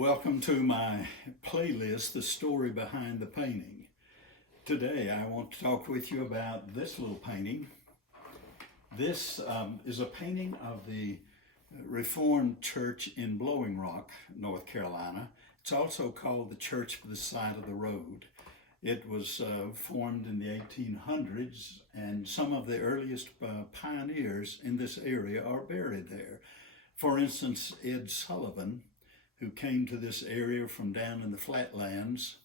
Welcome to my playlist, The Story Behind the Painting. Today I want to talk with you about this little painting. This is a painting of the Reformed Church in Blowing Rock, North Carolina. It's also called the Church by the Side of the Road. It was formed in the 1800s, and some of the earliest pioneers in this area are buried there. For instance, Ed Sullivan, who came to this area from down in the flatlands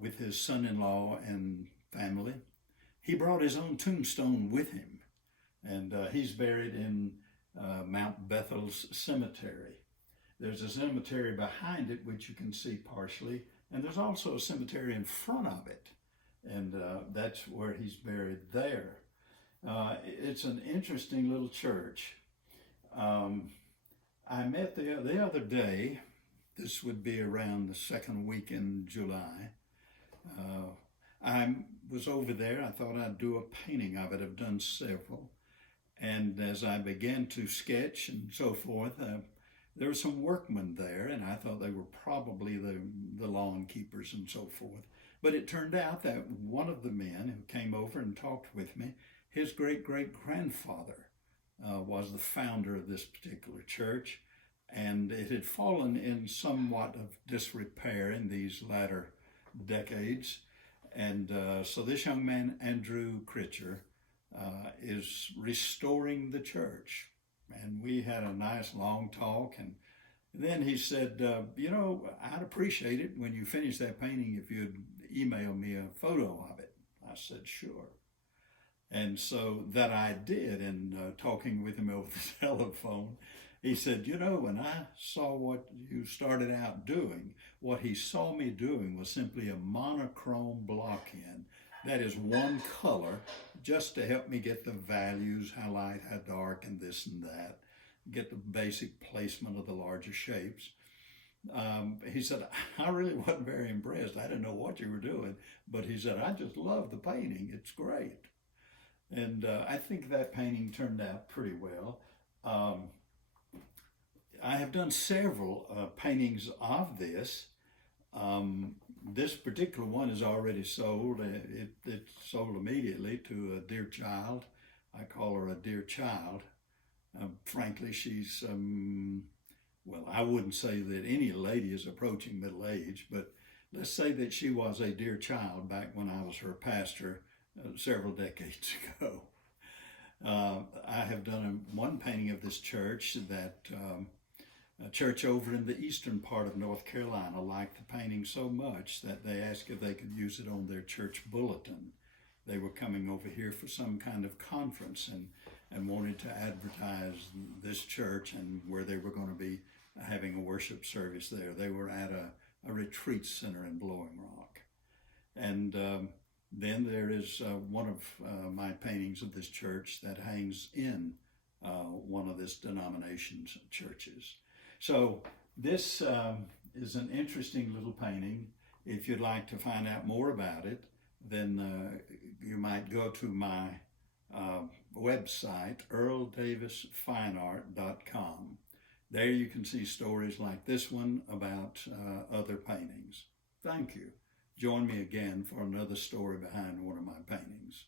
with his son-in-law and family. He brought his own tombstone with him, and he's buried in Mount Bethel's cemetery. There's a cemetery behind it, which you can see partially, and there's also a cemetery in front of it, and that's where he's buried there. It's an interesting little church. I met the other day, this would be around the second week in July. I was over there. I thought I'd do a painting of it. I've done several. And as I began to sketch and so forth, there were some workmen there, and I thought they were probably the lawn keepers and so forth. But it turned out that one of the men who came over and talked with me, his great-great-grandfather was the founder of this particular church, and it had fallen in somewhat of disrepair in these latter decades. And so this young man, Andrew Critcher, is restoring the church. And we had a nice long talk, and then he said, I'd appreciate it when you finish that painting if you'd email me a photo of it. I said, sure. And so that I did, and talking with him over the telephone, he said, when I saw what you started out doing, what he saw me doing was simply a monochrome block-in. That is one color, just to help me get the values, how light, how dark, and this and that, get the basic placement of the larger shapes. He said, I really wasn't very impressed. I didn't know what you were doing, but he said, I just love the painting. It's great. And I think that painting turned out pretty well. I have done several paintings of this. This particular one is already sold. It's sold immediately to a dear child. I call her a dear child. Frankly, she's, I wouldn't say that any lady is approaching middle age, but let's say that she was a dear child back when I was her pastor several decades ago. I have done one painting of this church that a church over in the eastern part of North Carolina liked the painting so much that they asked if they could use it on their church bulletin. They were coming over here for some kind of conference and wanted to advertise this church and where they were going to be having a worship service there. They were at a retreat center in Blowing Rock. And then there is one of my paintings of this church that hangs in one of this denomination's churches. So this is an interesting little painting. If you'd like to find out more about it, then you might go to my website, earldavisfineart.com. There you can see stories like this one about other paintings. Thank you. Join me again for another story behind one of my paintings.